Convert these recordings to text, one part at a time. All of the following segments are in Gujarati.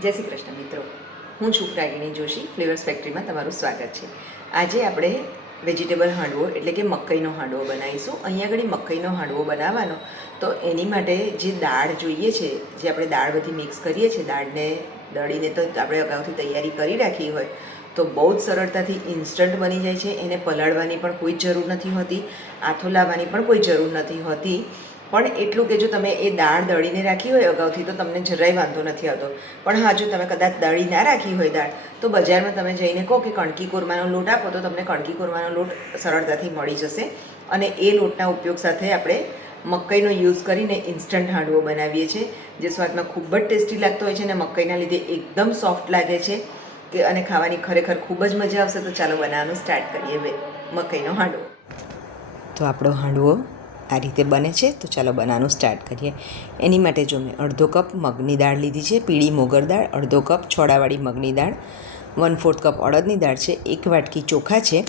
જય શ્રી કૃષ્ણ મિત્રો. હું છું રાગિણી જોશી ફ્લેવર્સ ફેક્ટરીમાં તમારું સ્વાગત છે. આજે આપણે વેજીટેબલ હાંડવો એટલે કે મકાઈનો હાંડવો બનાવીશું. અહીંયા આગળ મકાઈનો હાંડવો બનાવવાનો. તો એની માટે જે દાળ જોઈએ છે, જે આપણે દાળ બધી મિક્સ કરીએ છીએ, દાળને દળીને તો આપણે અગાઉથી તૈયારી કરી રાખી હોય, તો બહુ જ સરળતાથી ઇન્સ્ટન્ટ બની જાય છે. એને પલાળવાની પણ કોઈ જરૂર નથી હોતી, આથો લાવવાની પણ કોઈ જરૂર નથી હોતી. પણ એટલું કે જો તમે એ દાળ દળીને રાખી હોય અગાઉથી, તો તમને જરાય વાંધો નથી આવતો. પણ હા, જો તમે કદાચ દળી ના રાખી હોય દાળ, તો બજારમાં તમે જઈને કહો કે કણકી કોરમાનો લોટ આપો, તો તમને કણકી કોરમાનો લોટ સરળતાથી મળી જશે. અને એ લોટના ઉપયોગ સાથે આપણે મકાઈનો યુઝ કરીને ઇન્સ્ટન્ટ હાંડવો બનાવીએ છીએ, જે સ્વાદમાં ખૂબ જ ટેસ્ટી લાગતો હોય છે અને મકાઈના લીધે એકદમ સોફ્ટ લાગે છે કે અને ખાવાની ખરેખર ખૂબ જ મજા આવશે. તો ચાલો બનાવવાનું સ્ટાર્ટ કરીએ મકાઈનો હાંડવો. તો આપણો હાંડવો આ રીતે બને છે, તો ચાલો બનાવવાનું સ્ટાર્ટ કરીએ. એની માટે જો મેં અડધો કપ મગની દાળ લીધી છે, પીળી મોગર દાળ, અડધો કપ છોડાવાળી મગની દાળ વન ફોર્થ કપ અડદની દાળ છે, એક વાટકી ચોખા છે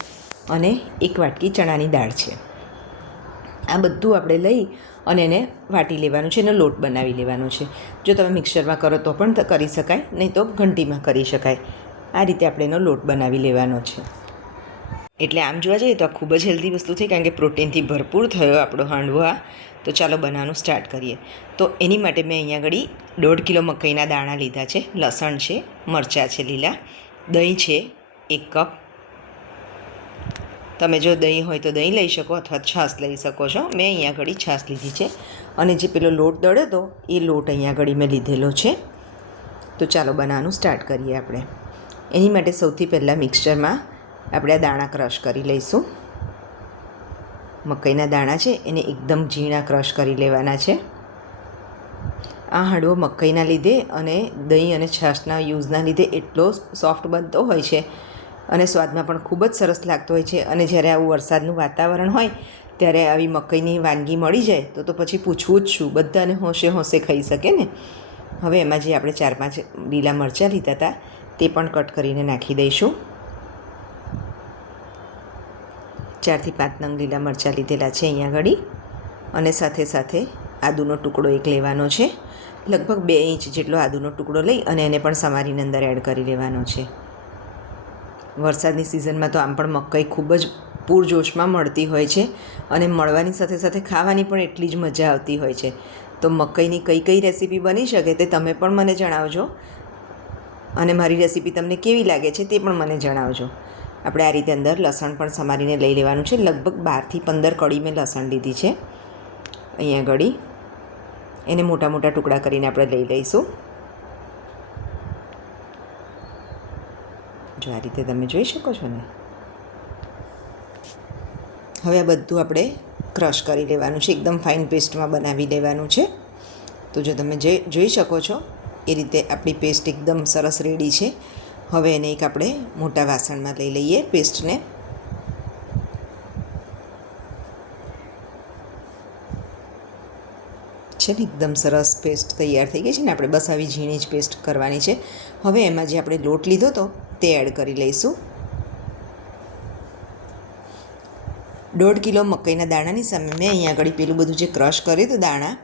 અને એક વાટકી ચણાની દાળ છે. આ બધું આપણે લઈ અને એને વાટી લેવાનું છે, એનો લોટ બનાવી લેવાનો છે. જો તમે મિક્સરમાં કરો તો પણ કરી શકાય, નહીં તો ઘંટીમાં કરી શકાય. આ રીતે આપણે એનો લોટ બનાવી લેવાનો છે. એટલે આમ જોવા જઈએ તો આ ખૂબ જ હેલ્ધી વસ્તુ છે કારણ કે પ્રોટીનથી ભરપૂર થયો આપણો હાંડવો આ તો ચાલો બનાવવાનું સ્ટાર્ટ કરીએ. તો એની માટે મેં અહીંયા આગળ દોઢ કિલો મકાઈના દાણા લીધા છે. લસણ છે, મરચાં છે, લીલા. દહીં છે, એક કપ. તમે જો દહીં હોય તો દહીં લઈ શકો અથવા છાશ લઈ શકો છો. મેં અહીંયા આગળ છાશ લીધી છે. અને જે પેલો લોટ દળ્યો હતો, એ લોટ અહીંયા આગળ મેં લીધેલો છે. તો ચાલો બનાવવાનું સ્ટાર્ટ કરીએ આપણે. એની માટે સૌથી પહેલાં મિક્સચરમાં આપણે આ દાણા ક્રશ કરી લઈશું. મકાઈના દાણા છે, એને એકદમ ઝીણા ક્રશ કરી લેવાના છે. આ હાંડવો મકાઈના લીધે અને દહીં અને છાશના યુઝના લીધે એટલો સોફ્ટ બનતો હોય છે અને સ્વાદમાં પણ ખૂબ જ સરસ લાગતો હોય છે. અને જ્યારે આવું વરસાદનું વાતાવરણ હોય, ત્યારે આવી મકાઈની વાનગી મળી જાય, તો તો પછી પૂછવું જ છું બધાને હોંશે હોંશે ખાઈ શકે ને? હવે એમાં જે આપણે ચાર પાંચ લીલા મરચાં લીધા હતા, તે પણ કટ કરીને નાખી દઈશું. ચારથી પાંચ નંગ લીલા મરચાં લીધેલા છે અહીંયા આગળ અને સાથે સાથે આદુનો ટુકડો એક લેવાનો છે. લગભગ બે ઇંચ જેટલો આદુનો ટુકડો લઈ અને એને પણ સમારીની અંદર એડ કરી લેવાનો છે. વરસાદની સિઝનમાં તો આમ પણ મકાઈ ખૂબ જ પૂરજોશમાં મળતી હોય છે અને મળવાની સાથે સાથે ખાવાની પણ એટલી જ મજા આવતી હોય છે. તો મકાઈની કઈ કઈ રેસીપી બની શકે તે તમે પણ મને જણાવજો. અને મારી રેસીપી તમને કેવી લાગે છે તે પણ મને જણાવજો. આપણે આ રીતે અંદર લસણ પણ સમારીને લઈ લેવાનું છે. લગભગ બારથી પંદર કડી મેં લસણ લીધી છે. અહીંયા ગળી એને મોટા મોટા ટુકડા કરીને આપણે લઈ લઈશું. જો આ રીતે તમે જોઈ શકો છો ને. હવે આ બધું આપણે ક્રશ કરી લેવાનું છે. એકદમ ફાઇન પેસ્ટમાં બનાવી લેવાનું છે. તો જો તમે જે જોઈ શકો છો, એ રીતે આપણી પેસ્ટ એકદમ સરસ રેડી છે. હવે એને એક આપણે મોટા વાસણમાં લઈ લઈએ પેસ્ટને. છે ને, એકદમ સરસ પેસ્ટ તૈયાર થઈ ગઈ છે ને, આપણે બસ આવી ઝીણી જ પેસ્ટ કરવાની છે. હવે એમાં જે આપણે લોટ લીધો હતો તે એડ કરી લઈશું. દોઢ કિલો મકાઈના દાણાની સામે મેં અહીંયા આગળ પેલું બધું જે ક્રશ કર્યું હતું, દાણા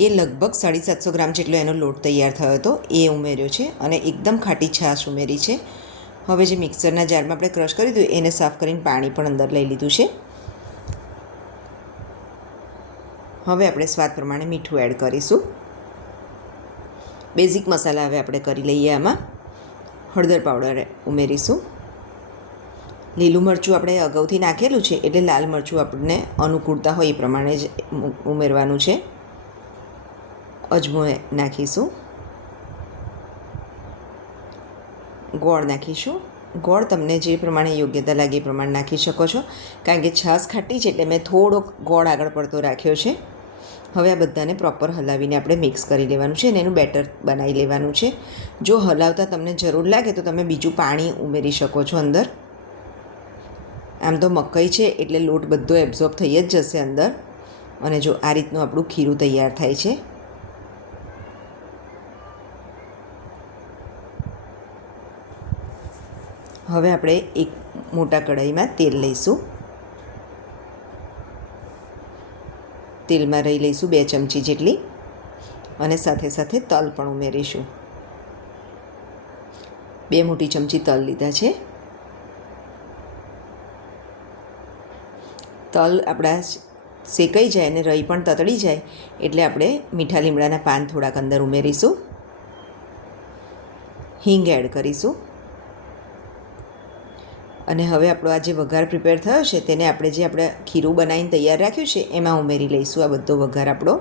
એ લગભગ સાડી સાતસો ગ્રામ જેટલો એનો લોટ તૈયાર થયો હતો. એ ઉમેર્યો છે અને એકદમ ખાટી છાશ ઉમેરી છે. હવે જે મિક્સરના જારમાં આપણે ક્રશ કર્યું હતું, એને સાફ કરીને પાણી પણ અંદર લઈ લીધું છે. હવે આપણે સ્વાદ પ્રમાણે મીઠું એડ કરીશું. બેઝિક મસાલા હવે આપણે કરી લઈએ આમાં. હળદર પાવડર ઉમેરીશું. લીલું મરચું આપણે અગાઉથી નાખેલું છે, એટલે લાલ મરચું આપણને અનુકૂળતા હોય એ પ્રમાણે જ ઉમેરવાનું છે. અજમો નાખીશું. ગોળ નાખીશું. ગોળ તમને જે પ્રમાણે યોગ્યતા લાગે એ પ્રમાણે નાખી શકો છો. કારણ કે છાશ ખાટી છે એટલે મેં થોડોક ગોળ આગળ પડતો રાખ્યો છે. હવે આ બધાને પ્રોપર હલાવીને આપણે મિક્સ કરી લેવાનું છે અને એનું બેટર બનાવી લેવાનું છે. જો હલાવતા તમને જરૂર લાગે તો તમે બીજું પાણી ઉમેરી શકો છો અંદર. આમ તો મકાઈ છે એટલે લોટ બધો એબ્ઝોર્બ થઈ જ જશે અંદર. અને જો આ રીતનું આપણું ખીરું તૈયાર થાય છે. હવે આપણે એક મોટા કઢાઈમાં તેલ લઈશું. તેલમાં રહી લઈશું બે ચમચી જેટલી અને સાથે સાથે તલ પણ ઉમેરીશું. બે મોટી ચમચી તલ લીધા છે. તલ આપણા શેકાઈ જાય અને રહી પણ તતડી જાય એટલે આપણે મીઠા લીમડાના પાન થોડાક અંદર ઉમેરીશું. હિંગ એડ કરીશું. અને હવે આપણો આ જે વઘાર પ્રિપેર થયો છે, તેને આપણે જે આપણે ખીરું બનાવીને તૈયાર રાખ્યું છે, એમાં ઉમેરી લઈશું આ બધો વઘાર આપણો.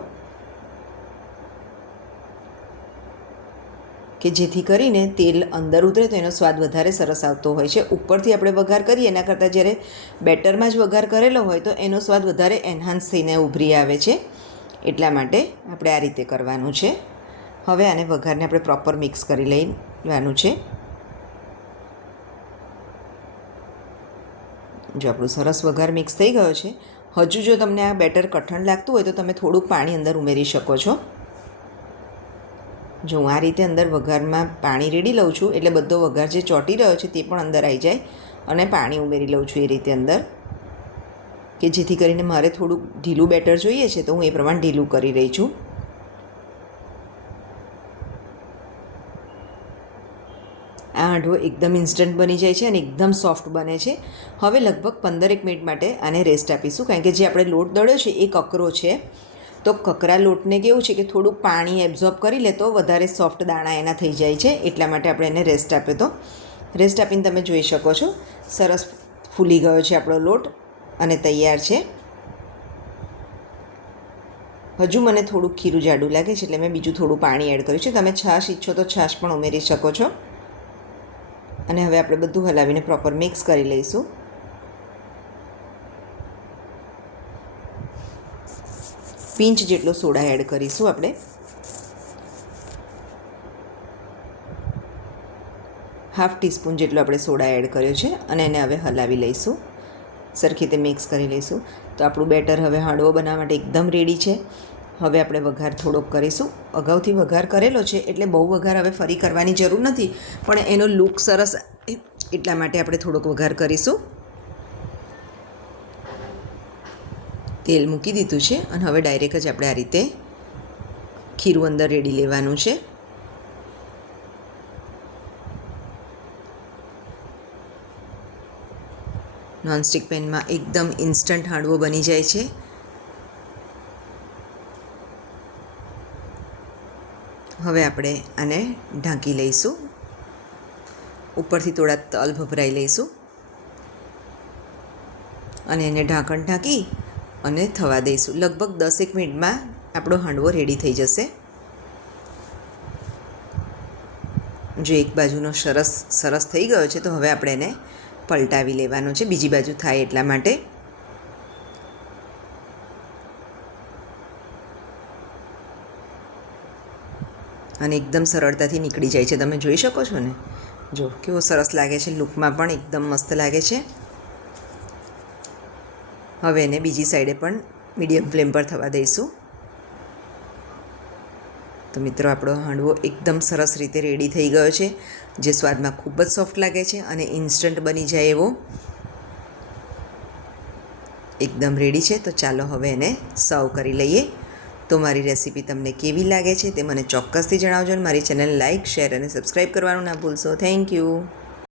કે જેથી કરીને તેલ અંદર ઉતરે તો એનો સ્વાદ વધારે સરસ આવતો હોય છે. ઉપરથી આપણે વઘાર કરીએ, એના કરતાં જ્યારે બેટરમાં જ વઘાર કરેલો હોય તો એનો સ્વાદ વધારે એન્હાન્સ થઈને ઉભરી આવે છે. એટલા માટે આપણે આ રીતે કરવાનું છે. હવે આને વઘારને આપણે પ્રોપર મિક્સ કરી લેવાનું છે. જો આપણું સરસ વઘાર મિક્સ થઈ ગયો છે, હજુ જો તમને આ બેટર કઠણ લાગતું હોય તો તમે થોડુંક પાણી અંદર ઉમેરી શકો છો. જો હું આ રીતે અંદર વઘારમાં પાણી રેડી લઉં છું, એટલે બધો વઘાર જે ચોંટી રહ્યો છે તે પણ અંદર આવી જાય અને પાણી ઉમેરી લઉં છું એ રીતે અંદર. કે જેથી કરીને મારે થોડુંક ઢીલું બેટર જોઈએ છે તો હું એ પ્રમાણે ઢીલું કરી રહી છું આ હાંડવો એકદમ ઇન્સ્ટન્ટ બની જાય છે અને એકદમ સોફ્ટ બને છે. હવે લગભગ પંદરેક મિનિટ માટે આને રેસ્ટ આપીશું. કારણ કે જે આપણે લોટ દળ્યો છે એ કકરો છે. તો કકરા લોટને કેવું છે કે થોડુંક પાણી એબ્ઝોર્બ કરી લે તો વધારે સોફ્ટ દાણા એના થઈ જાય છે. એટલા માટે આપણે એને રેસ્ટ આપ્યો તો. રેસ્ટ આપીને તમે જોઈ શકો છો. સરસ ફૂલી ગયો છે આપણો લોટ અને તૈયાર છે. હજુ મને થોડુંક ખીરું જાડું લાગે છે એટલે મેં બીજું થોડું પાણી એડ કર્યું છે. તમે છાશ ઈચ્છો તો છાશ પણ ઉમેરી શકો છો. અને હવે આપણે બધું હલાવીને પ્રોપર મિક્સ કરી લઈશું. પિંચ જેટલો સોડા એડ કરીશું આપણે. હાફ ટીસ્પૂન જેટલો આપણે સોડા એડ કર્યો છે અને એને હવે હલાવી લઈશું. સરખી રીતે મિક્સ કરી લઈશું. તો આપણું બેટર હવે હાંડવો બનાવવા માટે એકદમ રેડી છે. હવે આપણે વઘાર થોડોક કરીશું. અગાઉથી વઘાર કરેલો છે એટલે બહુ વઘાર હવે ફરી કરવાની જરૂર નથી. પણ એનો લુક સરસ એટલા માટે આપણે થોડોક વઘાર કરીશું. તેલ મૂકી દીધું છે અને હવે ડાયરેક્ટ જ આપણે આ રીતે ખીરું અંદર રેડી લેવાનું છે. નોનસ્ટિક પેનમાં એકદમ ઇન્સ્ટન્ટ હાંડવો બની જાય છે. હવે આપણે આને ઢાંકી લઈશું. ઉપરથી થોડા તલ ભભરાઈ લઈશું. અને એને ઢાંકણ ઢાંકી અને થવા દઈશું. લગભગ દસેક મિનિટમાં આપણો હાંડવો રેડી થઈ જશે. જો એક બાજુનો સરસ સરસ થઈ ગયો છે, તો હવે આપણે એને પલટાવી લેવાનો છે. બીજી બાજુ થાય એટલા માટે. અને એકદમ સરળતાથી નીકળી જાય છે. તમે જોઈ શકો છો ને? જો, કેવો સરસ લાગે છે. લુકમાં પણ એકદમ મસ્ત લાગે છે. હવે એને બીજી સાઈડે પણ મીડિયમ ફ્લેમ પર થવા દઈશું. તો મિત્રો, આપણો હાંડવો એકદમ સરસ રીતે રેડી થઈ ગયો છે, જે સ્વાદમાં ખૂબ જ સોફ્ટ લાગે છે અને ઇન્સ્ટન્ટ બની જાય એવો. એકદમ રેડી છે. તો ચાલો હવે એને સર્વ કરી લઈએ. તો મારી રેસીપી તમને કેવી લાગે છે તે મને ચોક્કસથી જણાવજો અને મારી ચેનલ લાઇક શેર અને સબસ્ક્રાઈબ કરવાનું ના ભૂલશો. Thank you